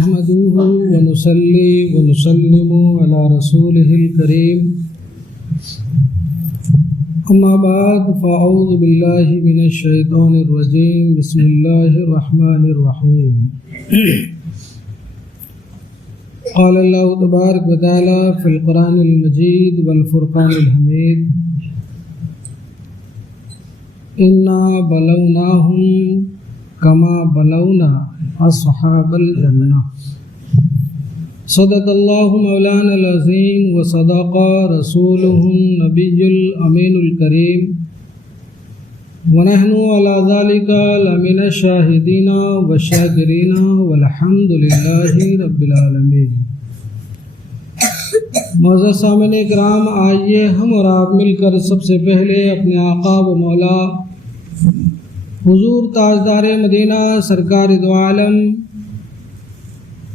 نحمده ونصلي ونسلم على رسوله الكريم أما بعد فأعوذ بالله من الشيطان الرجيم بسم الله الرحمن الرحيم قال الله تبارك وتعالى في القرآن المجيد والفرقان الحميد إنا بلوناهم كما بلونا أصحاب الجنة صدق الله مولانا العظيم وصدق رسوله النبي الأمين الكريم ونحن على ذلك لمن الشاهدين والشاكرين والحمد لله رب العالمين۔ معزز سامعین اکرام، آئیے ہم اور آپ مل کر سب سے پہلے اپنے آقا و مولا حضور تاجدار مدینہ سرکار دو عالم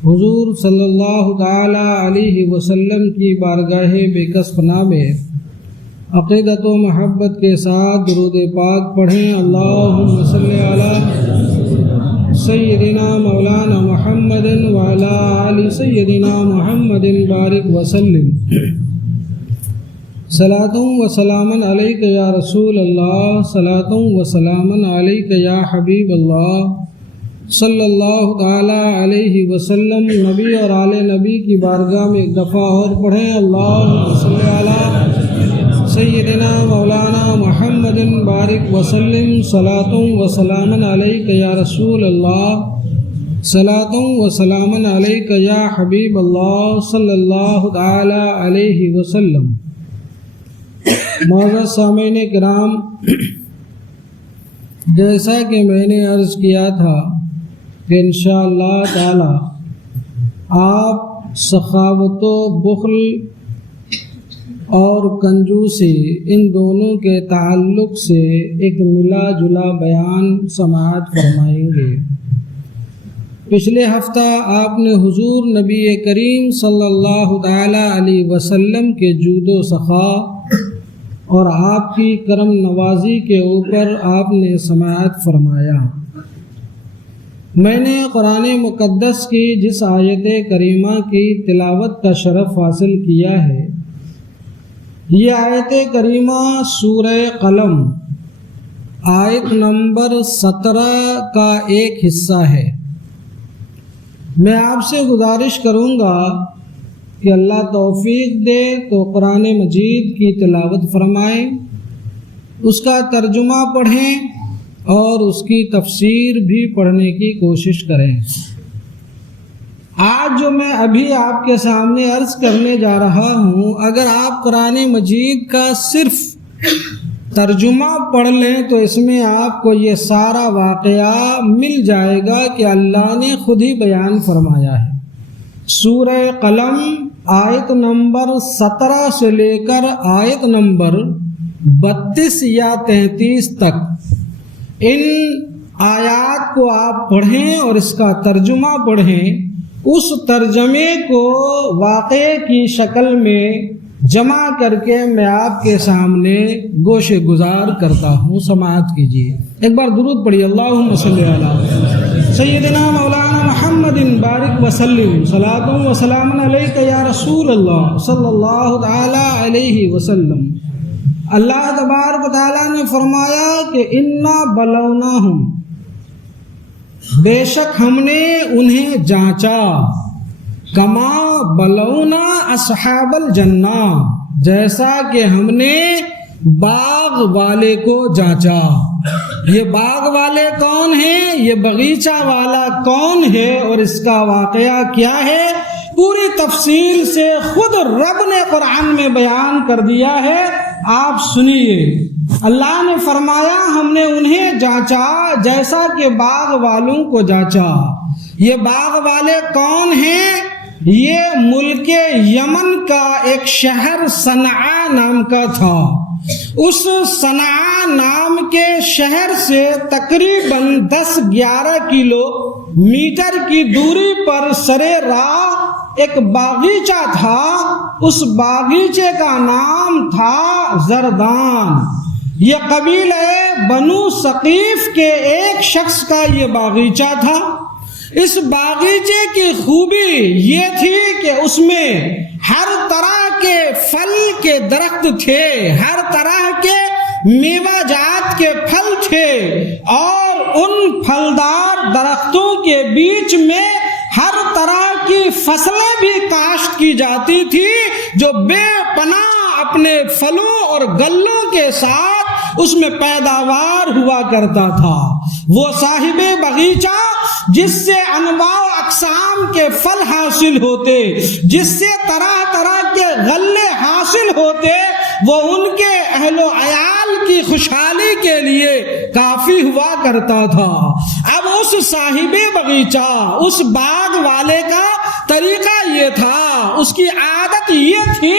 حضور صلی اللہ تعالی علیہ وسلم کی بارگاہ بے کس پناہ میں عقیدت و محبت کے ساتھ درود پاک پڑھیں۔ اللہم صلی علی سیدنا مولانا محمد وعلی آل سیدنا محمد بارک وسلم۔ صلاۃ و سلام علیک یا رسول اللہ، صلاۃ و سلام علیک یا حبیب اللہ صلی اللہ تعالی علیہ وسلم۔ نبی اور آل نبی کی بارگاہ میں ایک دفعہ اور پڑھیں۔ اللہم صلی علی سیدنا مولانا محمد بارک وسلم۔ صلاۃ و سلام علیک یا رسول اللہ، صلاۃ و سلام علیک یا حبیب اللہ صلی اللہ تعالی علیہ وسلم۔ معزز سامعین کرام، جیسا کہ میں نے عرض کیا تھا کہ انشاءاللہ تعالی آپ سخاوت و بخل اور کنجوسی ان دونوں کے تعلق سے ایک ملا جلا بیان سماعت فرمائیں گے۔ پچھلے ہفتہ آپ نے حضور نبی کریم صلی اللہ تعالی علیہ وسلم کے جود و سخا اور آپ کی کرم نوازی کے اوپر آپ نے سماعت فرمایا۔ میں نے قرآن مقدس کی جس آیت کریمہ کی تلاوت کا شرف حاصل کیا ہے، یہ آیت کریمہ سورہ قلم آیت نمبر 17 کا ایک حصہ ہے۔ میں آپ سے گزارش کروں گا کہ اللہ توفیق دے تو قرآن مجید کی تلاوت فرمائیں، اس کا ترجمہ پڑھیں اور اس کی تفسیر بھی پڑھنے کی کوشش کریں۔ آج جو میں ابھی آپ کے سامنے عرض کرنے جا رہا ہوں، اگر آپ قرآن مجید کا صرف ترجمہ پڑھ لیں تو اس میں آپ کو یہ سارا واقعہ مل جائے گا کہ اللہ نے خود ہی بیان فرمایا ہے۔ سورہ قلم آیت نمبر 17 سے لے کر آیت نمبر 32 یا 33 تک ان آیات کو آپ پڑھیں اور اس کا ترجمہ پڑھیں۔ اس ترجمے کو واقعے کی شکل میں جمع کر کے میں آپ کے سامنے گوشے گزار کرتا ہوں، سماعت کیجیے۔ ایک بار درود پڑھیے، اللہم صلی علی سیدنا مولانا محمد بارک وسلم۔ صلاۃ و سلام علیک یا رسول اللہ صلی اللہ تعالی علیہ وسلم۔ اللہ تبارک و تعالیٰ نے فرمایا کہ انا بلوناہم، بے شک ہم نے انہیں جانچا، کما بلونا اصحاب الجنہ، جیسا کہ ہم نے باغ والے کو جانچا۔ یہ باغ والے کون ہیں؟ یہ باغیچہ والا کون ہے اور اس کا واقعہ کیا ہے؟ پوری تفصیل سے خود رب نے قرآن میں بیان کر دیا ہے، آپ سنیے۔ اللہ نے فرمایا ہم نے انہیں جانچا جیسا کہ باغ والوں کو جانچا۔ یہ باغ والے کون ہیں؟ یہ ملک یمن کا ایک شہر صنعاء نام کا تھا۔ اس صنعاء نام کے شہر سے تقریباً 10-11 کلومیٹر کی دوری پر سرے راہ ایک باغیچہ تھا۔ اس باغیچے کا نام تھا زردان۔ یہ قبیلہ بنو ثقیف کے ایک شخص کا یہ باغیچہ تھا۔ اس باغیچے کی خوبی یہ تھی کہ اس میں ہر طرح کے پھل کے درخت تھے، ہر طرح کے میوہ جات کے پھل تھے، اور ان پھلدار درختوں کے بیچ میں ہر طرح کی فصلیں بھی کاشت کی جاتی تھی جو بے پناہ اپنے پھلوں اور گلوں کے ساتھ اس میں پیداوار ہوا کرتا تھا۔ وہ صاحب باغیچہ جس سے انواع و اقسام کے پھل حاصل ہوتے، جس سے طرح طرح کے غلے حاصل ہوتے، وہ ان کے اہل و عیال کی خوشحالی کے لیے کافی ہوا کرتا تھا۔ اب اس صاحب باغیچہ، اس باغ والے کا طریقہ یہ تھا، اس کی عادت یہ تھی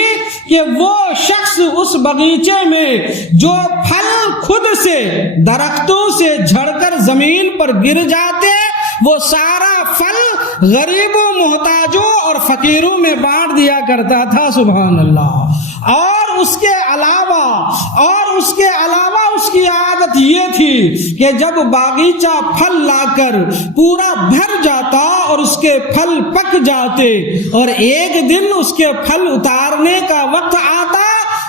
کہ وہ شخص اس باغیچے میں جو پھل خود سے درختوں سے جھڑ کر زمین پر گر جاتے، وہ سارا پھل غریبوں، محتاجوں اور فقیروں میں بانٹ دیا کرتا تھا۔ سبحان اللہ۔ اور اس کے علاوہ اس کی عادت یہ تھی کہ جب باغیچہ پھل لا کر پورا بھر جاتا اور اس کے پھل پک جاتے اور ایک دن اس کے پھل اتارنے کا وقت آتا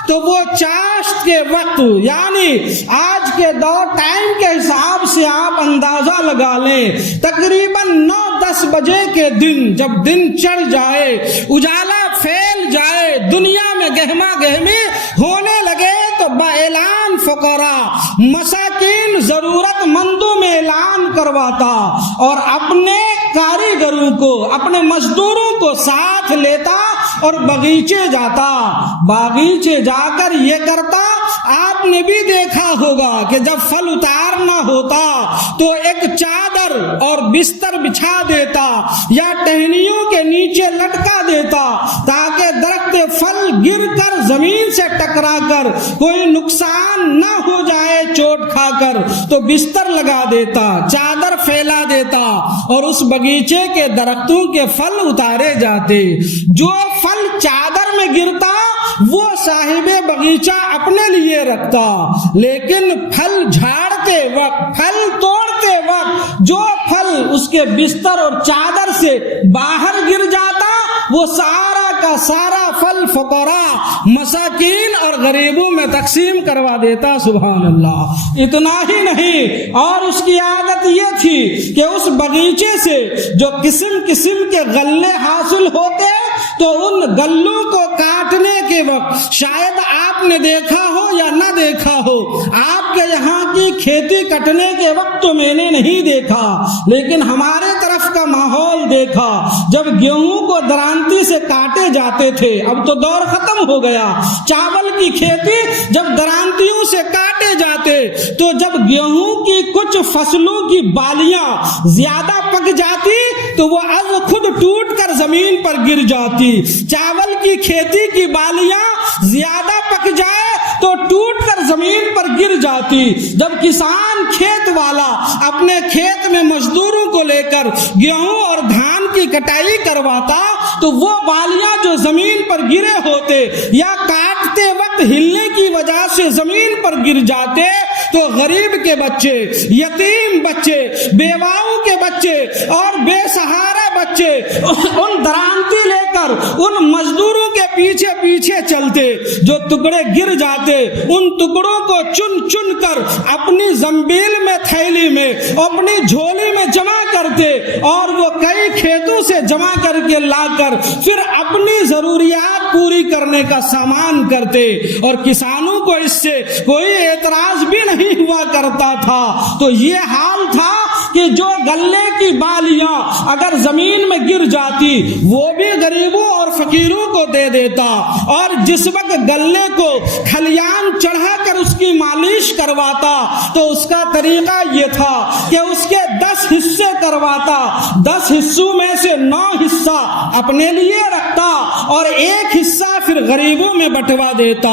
تو وہ چاشت کے وقت، یعنی آج کے دور ٹائم کے حساب سے آپ اندازہ لگا لیں، تقریباً 9-10 بجے کے دن، جب دن چڑھ جائے، اجالا پھیل جائے، دنیا میں گہما گہمی ہونے لگے، تو باعلان فقراء، مساکین، ضرورت مندوں میں اعلان کرواتا اور اپنے کاریگروں کو، اپنے مزدوروں کو ساتھ لیتا اور باغیچے جاتا۔ باغیچے جا کر یہ کرتا، آپ نے بھی دیکھا ہوگا کہ جب پھل اتارنا ہوتا تو ایک چادر اور بستر بچھا دیتا یا ٹہنیوں کے نیچے لٹکا دیتا تاکہ درخت پھل گر کر زمین سے ٹکرا کر کوئی نقصان نہ ہو جائے چوٹ کھا کر، تو بستر لگا دیتا، چادر پھیلا دیتا اور اس باغیچے کے درختوں کے پھل اتارے جاتے۔ جو پھل چادر میں گرتا وہ صاحب باغیچہ اپنے لیے رکھتا، لیکن پھل جھاڑتے وقت، پھل توڑتے وقت جو پھل اس کے بستر اور چادر سے باہر گر جاتا وہ سارا کا سارا پھل فقراء، مساکین اور غریبوں میں تقسیم کروا دیتا۔ سبحان اللہ۔ اتنا ہی نہیں، اور اس کی عادت یہ تھی کہ اس باغیچے سے جو قسم قسم کے غلے حاصل ہوتے تو ان گلوں کو کاٹنے کے وقت، شاید آپ نے دیکھا ہو یا نہ دیکھا ہو، آپ کے یہاں کی کھیتی کٹنے کے وقت تو میں نے نہیں دیکھا، لیکن ہمارے طرف کا ماحول دیکھا، جب گیہوں کو درانتی سے کاٹے جاتے تھے، اب تو دور ختم ہو گیا، چاول کی کھیتی جب درانتیوں سے کاٹے جاتے تو جب گیہوں کی کچھ فصلوں کی بالیاں زیادہ پک جاتی تو وہ از خود ٹوٹ کر زمین پر گر جاتی۔ چاول کی کھیتی کی بالیاں زیادہ پک جائے تو ٹوٹ کر زمین پر گر جاتی۔ جب کسان کھیت والا اپنے کھیت میں مزدوروں کو لے کر گیہوں اور دھان کی کٹائی کرواتا تو وہ بالیاں جو زمین پر گرے ہوتے یا کاٹتے وقت ہلنے کی وجہ سے زمین پر گر جاتے تو غریب کے بچے، یتیم بچے، بیواؤں کے بچے اور بے سہارا بچے ان درانتی لے کر ان مزدوروں کے پیچھے پیچھے چلتے، جو ٹکڑے گر جاتے ان ٹکڑوں کو چن چن کر اپنی زنبیل میں، تھیلی میں، اپنی جھولی میں جمع کرتے اور وہ کئی کھیتوں سے جمع کر کے لا کر پھر اپنی ضروریات پوری کرنے کا سامان کرتے، اور کسانوں کو اس سے کوئی اعتراض بھی نہیں ہوا کرتا تھا۔ تو یہ حال تھا کہ جو گلے کی بالیاں اگر زمین میں گر جاتی وہ بھی غریبوں اور فقیروں کو دے دیتا، اور جس وقت گلے کو کھلیان چڑھا کر اس کی مالش کرواتا تو اس کا طریقہ یہ تھا کہ اس کے 10 حصے کرواتا، 10 حصوں میں سے 9 حصہ اپنے لیے رکھتا اور 1 حصہ پھر غریبوں میں بٹوا دیتا۔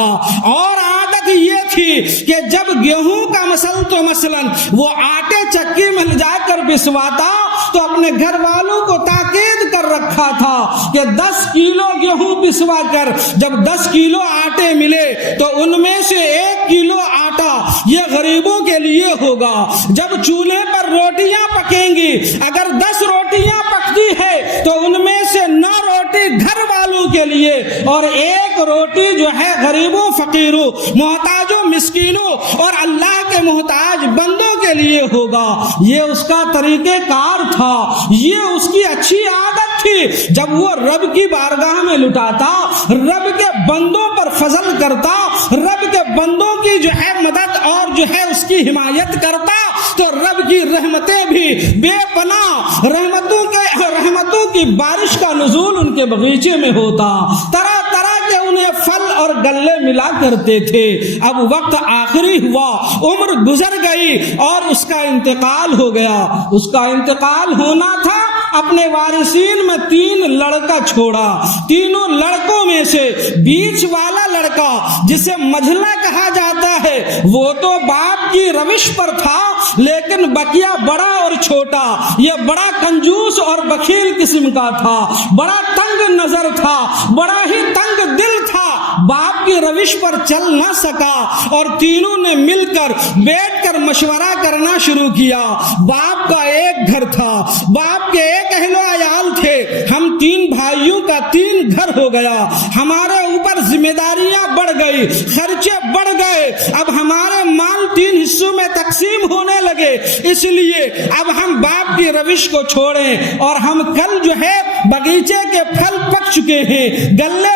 اور عادت یہ تھی کہ جب گیہوں کا مثلاً وہ آٹے چکی میں جا کر پسواتا تو اپنے گھر والوں کو تاکید کر رکھا تھا کہ 10 کلو گیہوں پسوا کر جب 10 کلو آٹے ملے تو ان میں سے 1 کلو آٹا یہ غریبوں کے لیے ہوگا۔ جب چولہے پر روٹیاں پکیں گی، اگر 10 روٹیاں پکتی ہے تو ان میں سے 9 روٹی گھر والوں کے لیے اور 1 روٹی جو ہے غریبوں، فقیروں، محتاجوں، مسکینوں اور اللہ کے محتاج بندوں کے لیے ہوگا۔ یہ اس کا طریقہ کار تھا، یہ اس کی اچھی عادت تھی۔ جب وہ رب کی بارگاہ میں لٹاتا، رب کے بندوں پر فضل کرتا، رب کے بندوں کی جو ہے مدد اور جو ہے اس کی حمایت کرتا، تو رب کی رحمتیں بھی بے پناہ رحمتوں کی بارش کا نزول ان کے بغیچے میں ہوتا۔ طرح طرح کے انہیں پھل اور گلے ملا کرتے تھے۔ اب وقت آخری ہوا، عمر گزر گئی اور اس کا انتقال ہو گیا۔ اس کا انتقال ہونا تھا، اپنے وارثین میں 3 لڑکا چھوڑا۔ تینوں لڑکوں میں سے بیچ والا لڑکا جسے مجھلا کہا جاتا ہے، وہ تو باپ کی روش پر تھا، لیکن بقیہ بڑا اور چھوٹا یہ بڑا کنجوس اور بخیل قسم کا تھا، بڑا تنگ نظر تھا، بڑا ہی تنگ دل تھا، باپ کی روش پر چل نہ سکا اور تینوں نے مل کر بیٹھ کر مشورہ کرنا شروع کیا۔ باپ کا ایک گھر تھا، باپ کے ایک اہل و عیال تھے، ہم 3 بھائیوں کا 3 گھر ہو گیا، ہمارے اوپر ذمہ داریاں بڑھ گئی، خرچے بڑھ گئے، اب ہمارے مال 3 حصوں میں تقسیم ہونے لگے، اس لیے اب ہم باپ کی روش کو چھوڑیں اور ہم کل جو ہے بغیچے کے پھل پک چکے ہیں، گلے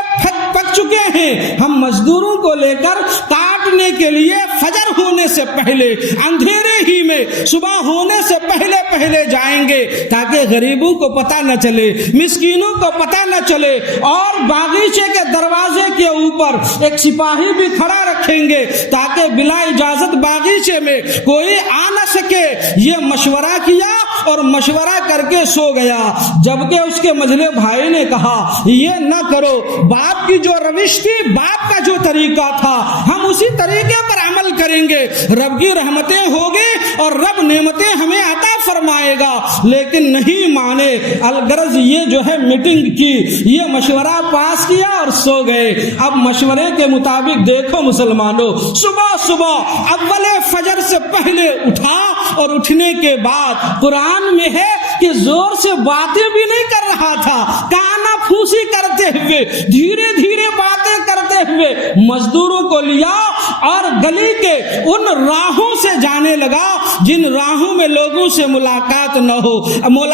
پک چکے ہیں، ہم مزدوروں کو لے کر کاٹنے کے لیے فجر ہونے سے پہلے، اندھیرے ہی میں، صبح ہونے سے پہلے جائیں گے تاکہ غریبوں کو پتہ نہ چلے، مسکینوں کو پتہ نہ چلے، اور باغیچے کے دروازے کے اوپر ایک سپاہی بھی کھڑا رکھیں گے تاکہ بلا اجازت باغیچے میں کوئی آ نہ سکے۔ یہ مشورہ کیا اور مشورہ کر کے سو گیا، جبکہ اس کے مجھلے بھائی نے کہا یہ نہ کرو، باپ کی جو روش تھی، باپ کا جو طریقہ تھا، ہم اسی طریقے پر عمل کریں گے، رب کی رحمتیں ہوگی اور رب نعمتیں ہمیں عطا فرمائے گا، لیکن نہیں مانے۔ الغرض یہ جو ہے میٹنگ کی، یہ مشورہ پاس کیا اور سو گئے۔ اب مشورے کے مطابق دیکھو مسلمانوں، صبح اول فجر سے پہلے اٹھا اور اٹھنے کے بعد قرآن میں ہے کہ زور سے باتیں بھی نہیں کر رہا تھا، کانا پھوسی کرتے ہوئے، دھیرے دھیرے باتیں کرتے ہوئے مزدوروں کو لیا اور گلی کے ان راہوں سے جانے لگا جن راہوں میں لوگوں سے ملاقات نہ ہو،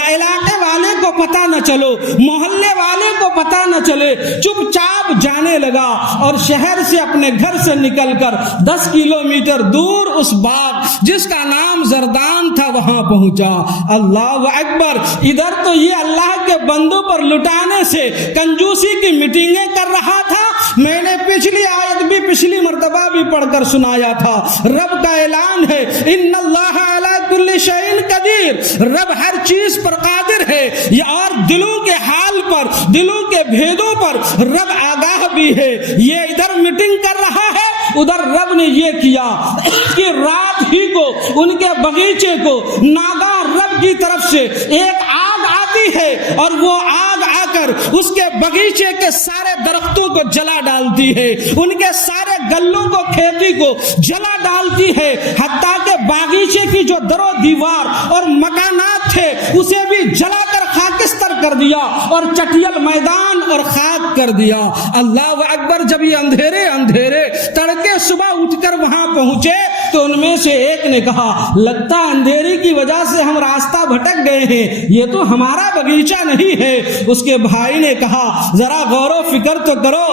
علاقے والے کو پتہ نہ چلو، محلے والے کو پتہ نہ چلے، چپ چاپ جانے لگا اور شہر سے اپنے گھر سے نکل کر 10 کلومیٹر دور اس باغ جس کا نام زردان تھا وہاں پہنچا۔ اللہ اکبر! ادھر تو یہ اللہ کے بندوں پر لٹانے سے کنجوسی کی میٹنگیں کر رہا تھا۔ میں نے پچھلی آیت بھی پچھلی مرتبہ بھی پڑھ کر سنایا تھا، رب کا اعلان ہے ان اللہ علی کل شیء قدیر، رب ہر چیز پر قادر ہے، اور دلوں کے حال پر، دلوں کے بھیدوں پر رب آگاہ بھی ہے۔ یہ ادھر میٹنگ کر رہا ہے، ادھر رب نے یہ کیا کہ رات ہی کو ان کے بغیچے کو ناگاہ رب کی طرف سے ایک آگ آتی ہے اور وہ آگ آ کر اس کے بغیچے کے سارے درختوں کو جلا ڈالتی ہے، ان کے سارے گلوں کو، کھیتی کو جلا ڈالتی ہے، حتیٰ کہ باغیچے کی جو در و دیوار اور مکانات تھے اسے بھی جلا کر خاکستر کر دیا اور چٹیل میدان اور خاک کر دیا۔ اللہ اکبر! جب یہ اندھیرے تڑکے صبح اٹھ کر وہاں پہنچے تو ان میں سے ایک نے کہا لگتا اندھیرے کی وجہ سے ہم راستہ بھٹک گئے ہیں، یہ تو ہمارا باغیچہ نہیں ہے۔ اس کے بھائی نے کہا ذرا غور و فکر تو کرو،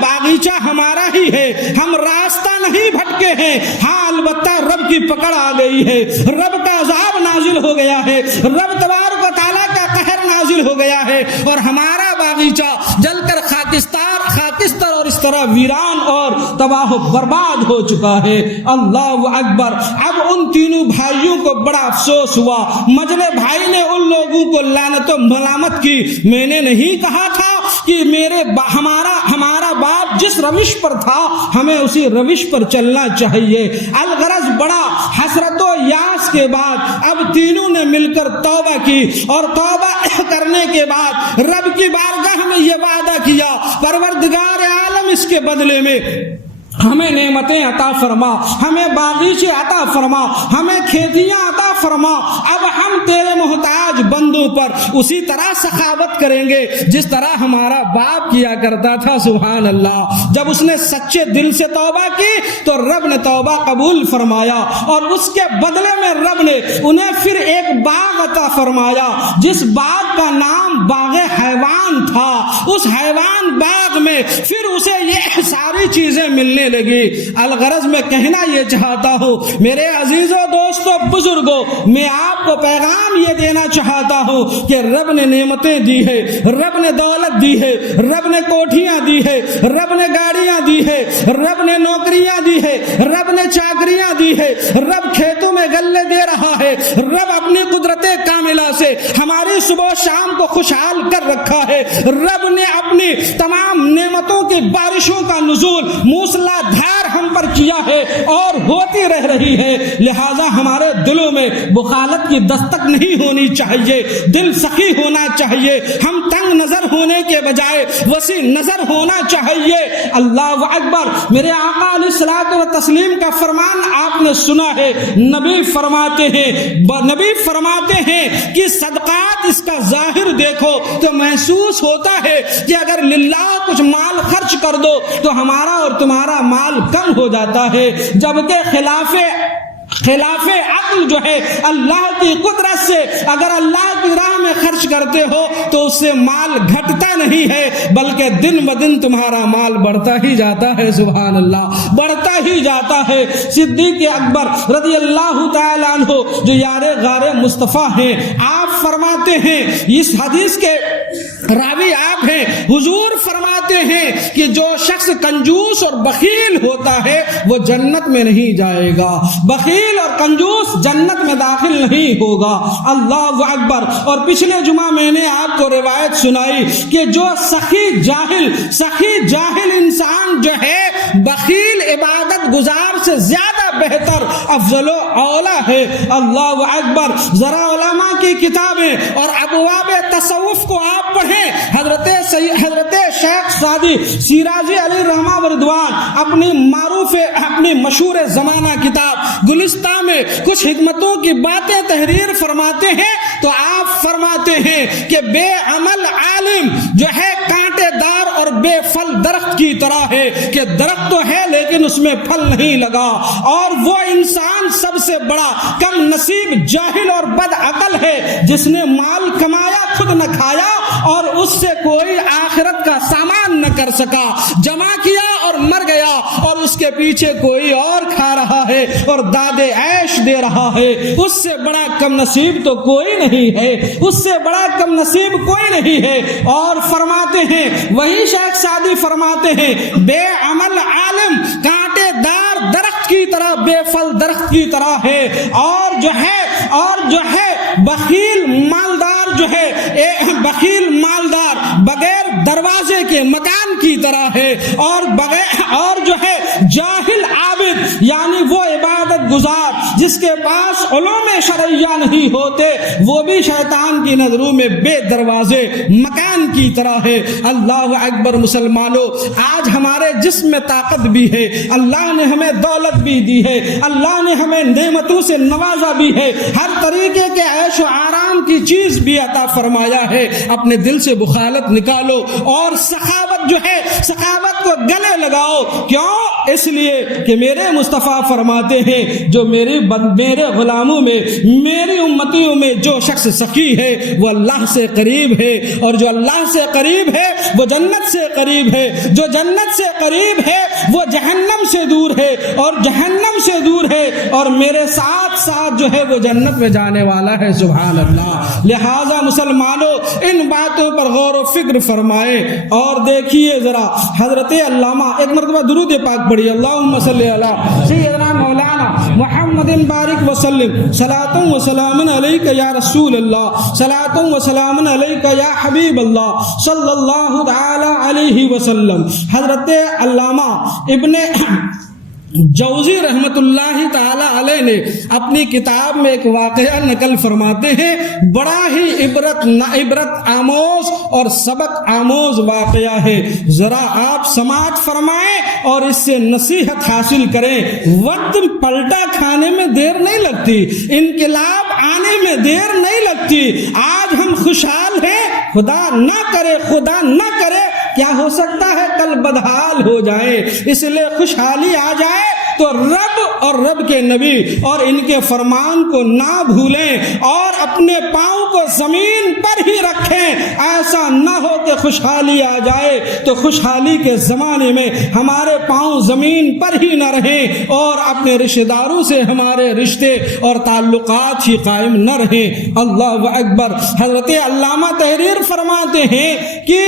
باغیچہ ہمارا ہی ہے، ہم راستہ نہیں بھٹکے ہیں، ہاں البتہ رب کی پکڑ آ گئی ہے، رب کا عذاب نازل ہو گیا ہے، رب تبارک و تعالیٰ کا قہر نازل ہو گیا ہے اور ہمارا باغیچہ جل کر خاکستر اور اس طرح ویران اور تباہ و برباد ہو چکا ہے۔ اللہ اکبر! اب ان تینوں بھائیوں کو بڑا افسوس ہوا۔ مجلے بھائی نے ان لوگوں کو لعنت و ملامت کی، میں نے نہیں کہا تھا کہ ہمارا باپ جس روش پر تھا ہمیں اسی روش پر چلنا چاہیے۔ الغرض بڑا حسرت و یاس کے بعد اب تینوں نے مل کر توبہ کی اور توبہ کرنے کے بعد رب کی بارگاہ میں یہ وعدہ کیا، پروردگار عالم اس کے بدلے میں ہمیں نعمتیں عطا فرما، ہمیں باغیچے عطا فرما، ہمیں کھیتیاں عطا فرما۔ اب ہم تیرے محتاج بندوں پر اسی طرح سخاوت کریں گے جس طرح ہمارا باپ کیا کرتا تھا۔ سبحان اللہ۔ جب اس نے سچے دل سے توبہ کی تو رب نے توبہ قبول فرمایا، اور اس کے بدلے میں رب نے انہیں پھر ایک باغ عطا فرمایا جس باغ کا نام باغ حیوان تھا۔ اس حیوان باغ میں پھر اسے یہ ساری چیزیں ملنے لگی۔ الغرض میں کہنا یہ چاہتا ہوں میرے عزیزوں، دوستوں، بزرگوں، میں آپ کو پیغام یہ دینا چاہتا ہوں کہ رب نے نعمتیں دی ہے، رب نے دولت دی ہے، رب نے کوٹھیاں دی ہے، رب نے گاڑیاں دی ہے، رب نے نوکریاں دی ہے، رب نے چاکریاں دی ہے، رب کھیتوں میں غلے دے رہا ہے، رب اپنی قدرت کاملہ سے ہماری صبح و شام کو خوشحال کر رکھا ہے، رب نے اپنی تمام نعمتوں کی بارشوں کا نزول موسلا دھار ہم پر کیا ہے اور ہوتی رہ رہی ہے۔ لہذا ہمارے دلوں میں بخالت کی دستک نہیں ہونی چاہیے، دل سخی ہونا چاہیے، ہم تنگ نظر ہونے کے بجائے وسیع نظر ہونا چاہیے۔ اللہ اکبر۔ میرے آقا علیہ الصلوۃ والتسلیم کا فرمان آپ نے سنا ہے، نبی فرماتے ہیں کہ صدقات اس کا ظاہر دیکھو تو محسوس ہوتا ہے کہ اگر للہ کچھ مال خرچ کر دو تو ہمارا اور تمہارا مال کم ہو جاتا ہے، جبکہ خلاف عقل جو ہے اللہ کی قدرت سے اگر اللہ کی راہ میں خرچ کرتے ہو تو اس سے مال گھٹتا نہیں ہے بلکہ دن بدن تمہارا مال بڑھتا ہی جاتا ہے۔ سبحان اللہ، بڑھتا ہی جاتا ہے۔ صدیق اکبر رضی اللہ تعالیٰ عنہ جو یار غار مصطفیٰ ہیں، آپ فرماتے ہیں، اس حدیث کے راوی آپ ہیں، حضور فرماتے ہیں کہ جو شخص کنجوس اور بخیل ہوتا ہے وہ جنت میں نہیں جائے گا، بخیل اور کنجوس جنت میں داخل نہیں ہوگا۔ اللہ اکبر۔ اور پچھلے جمعہ میں نے آپ کو روایت سنائی کہ جو سخی جاہل انسان جو ہے بخیل عبادت گزار سے زیادہ بہتر افضل و اولا ہے۔ اللہ اکبر۔ ذرا علماء کی کتابیں اور ابواب تصوف کو آپ پڑھیں۔ حضرت شیخ سعدی شیرازی علیہ رحمہ و رضوان اپنی مشہور زمانہ کتاب گلستہ میں کچھ حکمتوں کی باتیں تحریر فرماتے ہیں تو آپ فرماتے ہیں کہ بے عمل عالم جو ہے کانٹے دار اور بے پھل درخت کی طرح ہے کہ درخت تو ہے لیکن اس میں پھل نہیں لگا، اور وہ انسان سب سے بڑا کم نصیب جاہل اور بد عقل ہے جس نے مال کمایا خود نہ کھایا اور اس سے کوئی آخرت کا سامان نہ کر سکا، جمع کیا اور مر گیا اور اس کے پیچھے کوئی اور کھا رہا ہے اور دادے عیش دے رہا ہے۔ اس سے بڑا کم نصیب تو کوئی نہیں ہے، اس سے بڑا کم نصیب کوئی نہیں ہے۔ اور فرماتے ہیں، وہی شیخ سعدی فرماتے ہیں، بے عمل عالم کانٹے دار درخت کی طرح بے پھل درخت کی طرح ہے، اور جو ہے بخیل مالدار بغیر دروازے کے مکان کی طرح ہے، اور جو ہے جاہل عابد یعنی وہ عبادت گزار جس کے پاس علوم شرعیہ نہیں ہوتے وہ بھی شیطان کی نظروں میں بے دروازے مکان کی طرح ہے۔ اللہ اکبر۔ مسلمانوں، آج ہمارے جسم میں طاقت بھی ہے، اللہ نے ہمیں دولت بھی دی ہے، اللہ نے ہمیں نعمتوں سے نوازا بھی ہے، ہر طریقے کے عیش و آرام کی چیز بھی عطا فرمایا ہے۔ اپنے دل سے بخالت نکالو اور سخاوت کو گلے لگاؤ۔ کیوں؟ اس لیے کہ میرے مصطفیٰ فرماتے ہیں جو میرے غلاموں میں میری امتیوں میں جو شخص سخی ہے وہ اللہ سے قریب ہے، اور جو اللہ سے قریب ہے وہ جنت سے قریب ہے، جو جنت سے قریب ہے وہ جہنم سے دور ہے، اور جہنم سے دور ہے اور میرے ساتھ ساتھ جو ہے وہ جنت میں جانے والا ہے۔ سبحان اللہ۔ لہذا مسلمانوں ان باتوں پر غور و فکر فرمائے اور دیکھیے ذرا حضرت علامہ ایک مرتبہ درود پاک پڑھیے، اللہم صلی علی سیدنا مولانا محمد بارک وسلم، صلاۃ و سلام علیک یا رسول اللہ، صلاۃ و سلام علیک یا حبیب اللہ صلی اللہ تعالی علیہ وسلم۔ حضرت علامہ ابن جوزی رحمت اللہ تعالی علیہ نے اپنی کتاب میں ایک واقعہ نقل فرماتے ہیں، بڑا ہی عبرت آموز اور سبق آموز واقعہ ہے، ذرا آپ سماعت فرمائیں اور اس سے نصیحت حاصل کریں۔ وقت پلٹا کھانے میں دیر نہیں لگتی، انقلاب آنے میں دیر نہیں لگتی۔ آج ہم خوشحال ہیں، خدا نہ کرے کیا ہو سکتا ہے کل بدحال ہو جائیں، اس لیے خوشحالی آ جائے تو رب اور رب کے نبی اور ان کے فرمان کو نہ بھولیں اور اپنے پاؤں کو زمین پر ہی رکھیں۔ ایسا نہ ہو کہ خوشحالی آ جائے تو خوشحالی کے زمانے میں ہمارے پاؤں زمین پر ہی نہ رہیں اور اپنے رشتہ داروں سے ہمارے رشتے اور تعلقات ہی قائم نہ رہیں۔ اللہ اکبر۔ حضرت علامہ تحریر فرماتے ہیں کہ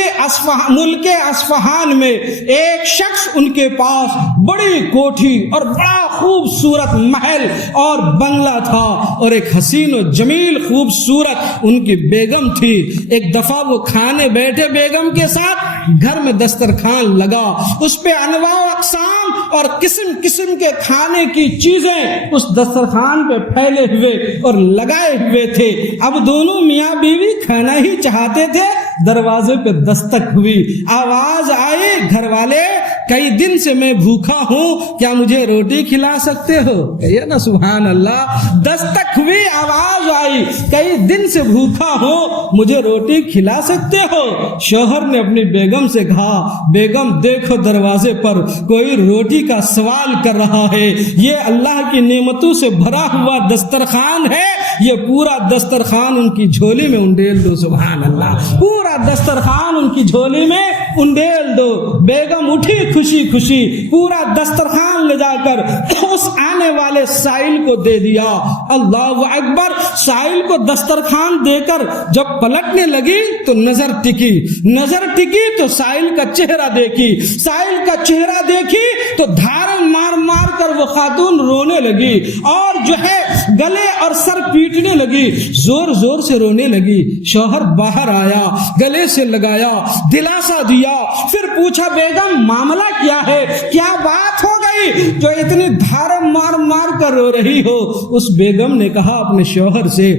ملک اصفہان میں ایک شخص، ان کے پاس بڑی کوٹھی اور بڑا خوبصورت محل اور بنگلہ تھا اور ایک حسین و جمیل خوبصورت ان کی بیگم تھی۔ ایک دفعہ وہ کھانے بیٹھے بیگم کے ساتھ، گھر میں دسترخوان لگا، اس پہ انواع و اقسام اور قسم قسم کے کھانے کی چیزیں اس دسترخوان پہ پھیلے ہوئے اور لگائے ہوئے تھے۔ اب دونوں میاں بیوی کھانا ہی چاہتے تھے، دروازے پہ دستک ہوئی، آواز آئی، گھر والے کئی دن سے میں بھوکا ہوں، کیا مجھے روٹی کھلا سکتے ہو؟ کہیے نا سبحان اللہ۔ دستک ہوئی، آواز آئی، کئی دن سے بھوکا ہوں، مجھے روٹی کھلا سکتے ہو؟ شوہر نے اپنی بیگم سے کہا، بیگم دیکھو دروازے پر کوئی روٹی کا سوال کر رہا ہے، یہ اللہ کی نعمتوں سے بھرا ہوا دسترخوان ہے، یہ پورا دسترخوان ان کی جھولی میں انڈیل دو۔ سبحان اللہ، پورا دسترخوان ان کی جھولی میں انڈیل دو۔ بیگم اٹھی خوشی خوشی، پورا دسترخوان لے جا کر اس آنے والے سائل کو دے دیا۔ اللہ اکبر۔ سائل کو دسترخوان دے کر جب پلٹنے لگی تو نظر ٹکی تو سائل کا چہرہ دیکھی، سائل کا چہرہ دیکھی تو دھاریں مار مار کر وہ خاتون رونے لگی اور جو ہے گلے اور سر پیٹنے لگی، زور زور سے رونے لگی۔ شوہر باہر آیا، گلے سے لگایا، دلاسا دیا، پھر پوچھا بیگم معاملہ کیا ہے، کیا بات ہو گئی جو اتنی دھاریں مار مار کر رو رہی ہو؟ اس بیگم نے کہا اپنے شوہر سے،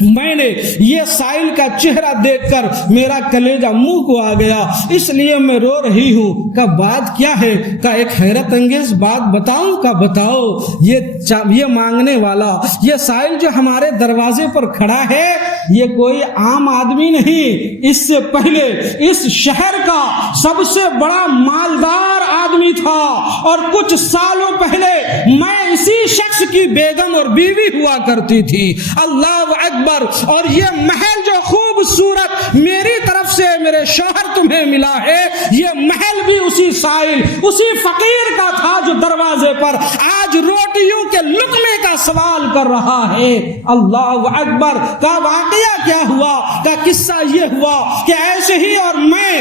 میں نے یہ سائل کا چہرہ دیکھ کر میرا کلیجہ منہ کو آ گیا، اس لیے میں رو رہی ہوں۔ کا بات کیا ہے؟ کا ایک حیرت انگیز بات بتاؤں؟ کا بتاؤ۔ یہ مانگنے والا، یہ سائل جو ہمارے دروازے پر کھڑا ہے، یہ کوئی عام آدمی نہیں، اس سے پہلے اس شہر کا سب سے بڑا مالدار آدمی تھا اور کچھ سالوں پہلے میں اسی شخص کی بیگم اور بیوی ہوا کرتی تھی۔ اللہ اکبر۔ اور یہ محل جو خوبصورت میری طرف سے میرے شوہر تمہیں ملا ہے، یہ محل بھی اسی سائل، اسی فقیر کا تھا جو دروازے پر آج روٹیوں کے لقمے کا سوال کر رہا ہے۔ اللہ اکبر۔ کا واقعہ کیا ہوا؟ کا قصہ یہ ہوا کہ ایسے ہی اور میں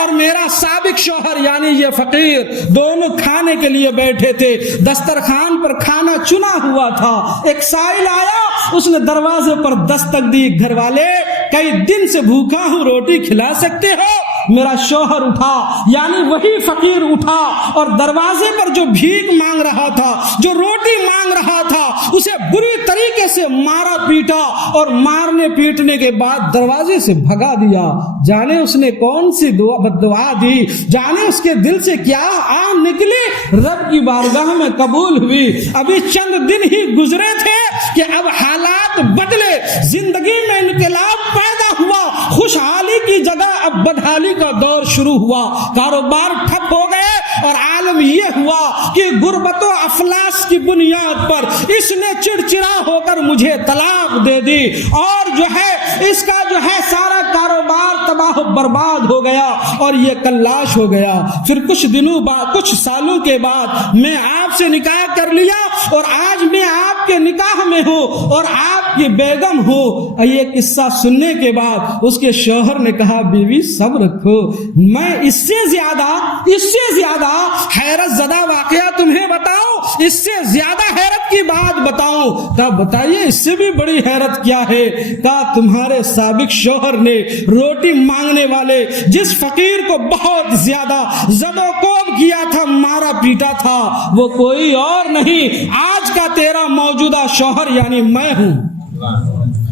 اور میرا سابق شوہر یعنی یہ فقیر دونوں کھانے کے لیے بیٹھے تھے، دسترخوان پر کھانا چنا ہوا تھا۔ ایک سائل آیا، اس نے دروازے پر دستک دی، گھر والے کئی دن سے بھوکا ہوں، روٹی کھلا سکتے ہو؟ میرا شوہر اٹھا، یعنی وہی فقیر اٹھا اور دروازے پر جو بھیک مانگ رہا تھا، جو روٹی مانگ رہا تھا، اسے بری طریقے سے مارا پیٹا اور مارنے پیٹنے کے بعد دروازے سے بھگا دیا۔ جانے اس نے کون سی دعا دی، جانے اس کے دل سے کیا آن نکلی، رب کی بارگاہ میں قبول ہوئی۔ ابھی چند دن ہی گزرے تھے کہ اب حالات بدلے، زندگی میں انقلاب پیدا ہوا، خوشحالی کی جگہ اب بدحالی کا دور شروع ہوا، کاروبار ٹھپ ہو گئے اور عالم یہ ہوا کہ غربت و افلاس کی بنیاد پر اس نے چڑچڑا ہو کر مجھے طلاق دے دی اور جو ہے اس کا جو ہے سارا کاروبار تباہ و برباد ہو گیا اور یہ کلاش ہو گیا۔ پھر کچھ دنوں بعد، کچھ سالوں کے بعد میں آپ سے نکاح کر لیا اور آج میں آپ کے نکاح میں ہوں اور آپ کی بیگم ہوں۔ یہ قصہ سننے کے بعد اس کے شوہر نے کہا، بیوی صبر رکھو، میں اس سے زیادہ حیرت زدہ واقعہ تمہیں بتاؤں، اس سے زیادہ حیرت کی بات بتاؤں؟ کہا بتائیے، اس سے بھی بڑی حیرت کیا ہے؟ کہا تمہارے سابق شوہر نے روٹی مانگنے والے جس فقیر کو بہت زیادہ زد و کوب کیا تھا، مارا پیٹا پیٹا تھا وہ کوئی اور نہیں، آج کا تیرا موجودہ شوہر یعنی میں ہوں،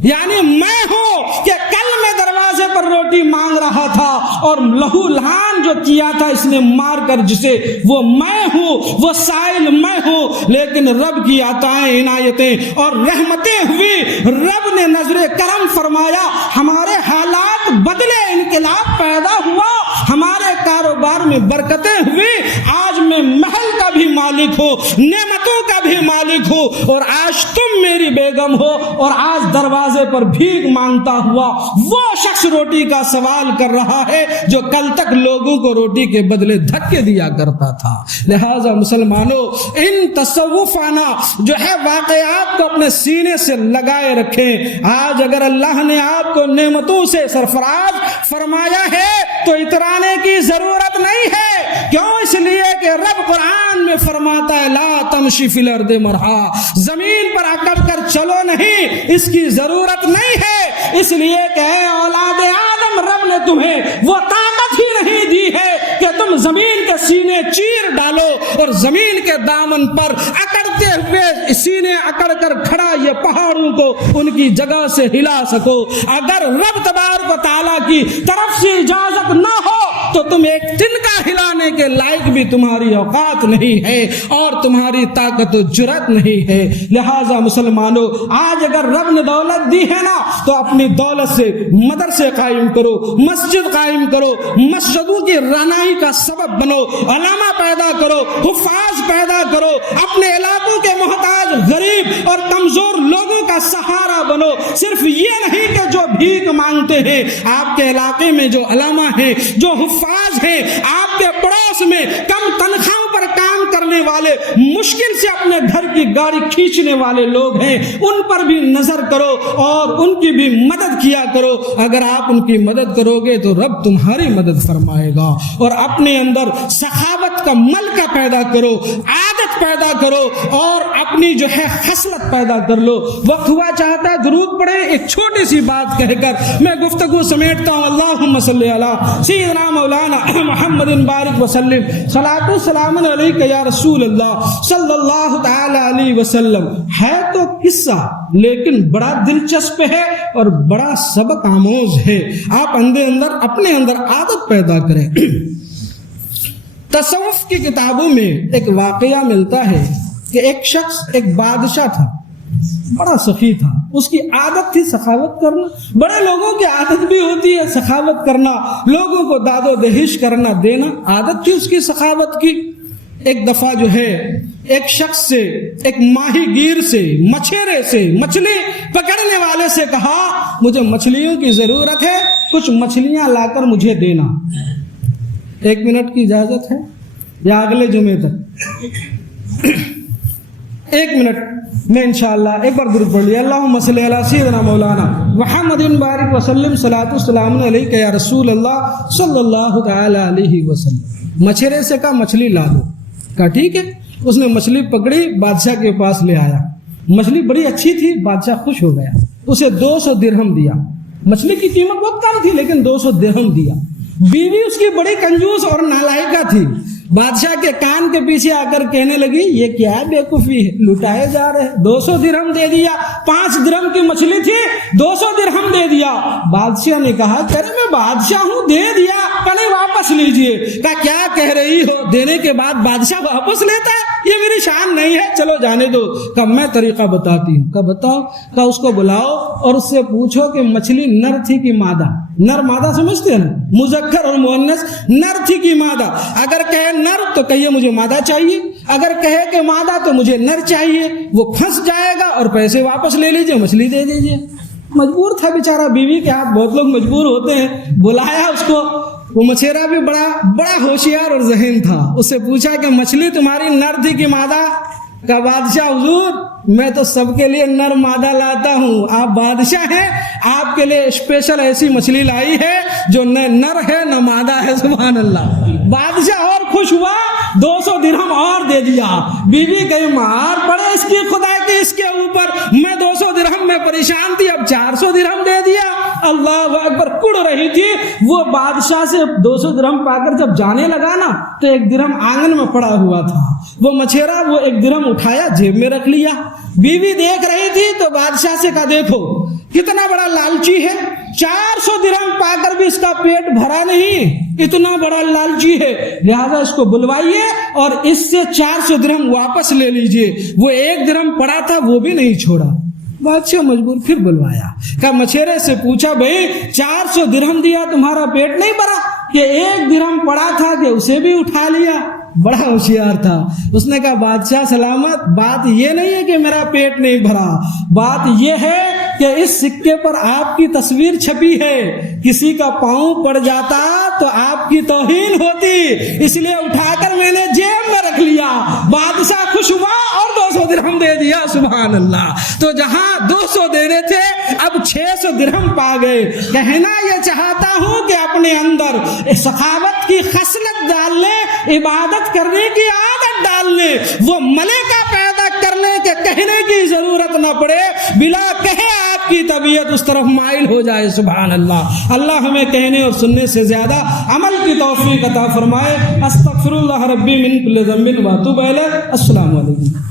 یعنی میں ہوں کہ کل میں دروازے پر روٹی مانگ رہا تھا اور لہو لہان جو کیا تھا اس نے مار کر جسے، وہ میں ہوں، وہ سائل میں ہوں، لیکن رب کی عطائیں عنایتیں اور رحمتیں ہوئی، رب نے نظر کرم فرمایا، ہمارے حالات بدلے، انقلاب پیدا ہوا، ہمارے کاروبار میں برکتیں ہوئی، آج میں محل کا بھی مالک ہوں، نعمتوں کا بھی مالک ہوں، اور آج تم میری بیگم ہو، اور آج دروازے پر بھیک مانگتا ہوا وہ شخص روٹی کا سوال کر رہا ہے جو کل تک لوگوں کو روٹی کے بدلے دھکے دیا کرتا تھا۔ لہٰذا مسلمانوں، ان تصوفانہ جو ہے واقعات کو اپنے سینے سے لگائے رکھیں۔ آج اگر اللہ نے آپ کو نعمتوں سے سرفراز فرمایا ہے تو اترانے کی ضرورت نہیں ہے، کیوں؟ اس لیے کہ رب قرآن میں فرماتا ہے لا تمشی فی الارض مرحا، زمین پر اکڑ کر چلو نہیں، اس کی ضرورت نہیں ہے، اس لیے کہ اے اولاد آدم، رب نے تمہیں وہ طاقت ہی نہیں دی ہے کہ تم زمین کے سینے چیر ڈالو اور زمین کے دامن پر اکڑتے ہوئے سینے اکڑ کر کھڑا یہ پہاڑوں کو ان کی جگہ سے ہلا سکو۔ اگر رب تبارک و تعالیٰ کی طرف سے اجازت نہ ہو تو تم ایک تنکا ہلانے کے لائق بھی تمہاری اوقات نہیں ہے اور تمہاری طاقت و جرأت نہیں ہے۔ لہٰذا مسلمانوں، آج اگر رب نے دولت دی ہے نا تو اپنی دولت سے مدرسے قائم کرو، مسجد قائم کرو، مسجدوں کی رہنائی کا سبب بنو، علماء پیدا کرو، حفاظ پیدا کرو، اپنے علاقوں کے محتاج غریب اور کمزور لوگوں کا سہارا بنو۔ صرف یہ نہیں کہ جو بھیک مانگتے ہیں، آپ کے علاقے میں جو علماء ہیں، جو حفاظ ہیں، آپ کے پڑوس میں کم تنخواہوں پر کام کرنے والے، مشکل سے اپنے گھر کی گاڑی کھینچنے والے لوگ ہیں، ان پر بھی نظر کرو اور ان کی بھی مدد کیا کرو۔ اگر آپ ان کی مدد کرو گے تو رب تمہاری مدد فرمائے گا۔ اور اپنے اندر سخاوت کا ملکہ پیدا کرو، عادت پیدا کرو اور اپنی جو ہے خصلت پیدا کر لو۔ وقت ہوا چاہتا ہے درود پڑھے، ایک چھوٹی سی بات کہہ کر میں گفتگو سمیٹتا ہوں۔ اللہم صلی علی سیدنا مولانا محمد بارک وسلم، صلاۃ و سلام علیک یا رسول اللہ صلی اللہ تعالی علیہ وسلم۔ ہے تو قصہ لیکن بڑا دلچسپ ہے اور بڑا سبق آموز ہے، آپ اپنے اندر عادت پیدا کریں۔ تصوف کی کتابوں میں ایک واقعہ ملتا ہے کہ ایک شخص، ایک بادشاہ تھا، بڑا سخی تھا، اس کی عادت تھی سخاوت کرنا۔ بڑے لوگوں کی عادت بھی ہوتی ہے سخاوت کرنا، لوگوں کو داد و دہیش کرنا، دینا، عادت تھی اس کی سخاوت کی۔ ایک دفعہ جو ہے ایک شخص سے، ایک ماہی گیر سے، مچھیرے سے، مچھلی پکڑنے والے سے کہا مجھے مچھلیوں کی ضرورت ہے، کچھ مچھلیاں لا کر مجھے دینا۔ 1 منٹ کی اجازت ہے یا اگلے جمعے تک؟ 1 منٹ میں انشاءاللہ ایک بار درود پڑھ لیا۔ اللہم صلی علی سیدنا مولانا محمد بارک وسلم، صلاۃ والسلام علیک یا رسول اللہ صلی اللہ تعالی علیہ وسلم۔ مچھرے سے کہا مچھلی لا دو، کہا ٹھیک ہے۔ اس نے مچھلی پکڑی، بادشاہ کے پاس لے آیا، مچھلی بڑی اچھی تھی، بادشاہ خوش ہو گیا، اسے 200 درہم دیا۔ مچھلی کی قیمت بہت کم تھی لیکن 200 درہم دیا۔ بیوی اس کی بڑی کنجوس اور نالائقہ تھی، بادشاہ کے کان کے پیچھے آ کر کہنے لگی یہ کیا بیوقوفی ہے، لٹائے جا رہے، 200 درہم دے دیا، 5 درہم کی مچھلی تھی، 200 درہم دے دیا۔ بادشاہ نے کہا کہ میں بادشاہ ہوں، دے دیا، پہلے واپس لیجئے۔ کہا کیا کہہ رہی ہو، دینے کے بعد بادشاہ واپس لیتا ہے، یہ میری شان نہیں ہے، چلو جانے دو۔ کہا میں طریقہ بتاتی ہوں۔ کہا بتاؤ۔ کہا اس کو بلاؤ اور اس سے پوچھو کہ مچھلی نر تھی کہ مادہ۔ نر مادہ سمجھتے ہیں نا، مذکر اور مؤنث، نر تھی کہ مادہ۔ اگر کہے نر تو کہیے مجھے مادہ چاہیے، اگر کہے کہ مادہ تو مجھے نر چاہیے۔ وہ پھنس جائے گا اور پیسے واپس لے لیجئے، مچھلی دے دیجئے۔ مجبور تھا بیچارہ، بیوی کے ہاتھ بہت لوگ مجبور ہوتے ہیں۔ بلایا اس کو، وہ مچھیرا بھی بڑا ہوشیار اور ذہین تھا، اس سے پوچھا کہ مچھلی تمہاری نر تھی کہ مادہ؟ کہا بادشاہ حضور میں تو سب کے لیے نر مادہ لاتا ہوں، آپ بادشاہ ہیں، آپ کے لیے اسپیشل ایسی مچھلی لائی ہے جو نہ نر ہے نہ مادہ ہے۔ سبحان اللہ۔ بادشاہ اور خوش ہوا, 200 درہم اور دے دیا. بیوی کہیں مار پڑے اس کی خدا کے اس کے اوپر, میں 200 درہم میں پریشان تھی, اب 400 درہم دے دیا. اللہ اکبر, کڑ رہی تھی. وہ بادشاہ سے 200 درہم پا کر جب جانے لگا نا, تو 1 درہم آنگن میں پڑا ہوا تھا. وہ مچھیرا وہ 1 درہم اٹھایا, جیب میں رکھ لیا. بیوی دیکھ رہی تھی تو بادشاہ سے کہا دیکھو کتنا بڑا لالچی ہے, 400 درہم پا کر بھی اس کا پیٹ بھرا نہیں, اتنا بڑا لالچی ہے, لہذا اس کو بلوائیے اور اس سے 400 درہم واپس لے لیجئے. وہ 1 درہم پڑا تھا وہ بھی نہیں چھوڑا. بادشاہ مجبور پھر بلوایا, کہا مچھیرے سے پوچھا بھائی 400 درہم دیا تمہارا پیٹ نہیں بھرا, کہ 1 درہم پڑا تھا کہ اسے بھی اٹھا لیا. بڑا ہوشیار تھا. اس نے کہا بادشاہ سلامت, بات یہ نہیں ہے کہ میرا پیٹ نہیں بھرا, بات یہ ہے کہ اس سکے پر آپ کی تصویر چھپی ہے, کسی کا پاؤں پڑ جاتا تو آپ کی توہین ہوتی, اس لیے اٹھا کر میں نے جیب میں رکھ لیا. بادشاہ خوش ہوا اور 200 درہم دے دیا. سبحان اللہ. تو جہاں 200 دینے تھے اب 600 درہم پا گئے. کہنا یہ چاہتا ہوں کہ اپنے اندر سخاوت کی خصلت ڈال لیں, عبادت کرنے کی عادت ڈال لیں, وہ ملکہ پیدا کر لیں کہ کہنے کی ضرورت نہ پڑے, بلا کہے آپ کی طبیعت اس طرف مائل ہو جائے. سبحان اللہ. اللہ ہمیں کہنے اور سننے سے زیادہ عمل کی توفیق عطا فرمائے. استغفر اللہ ربی من کل ذنب و اتوب الیہ. السلام علیکم.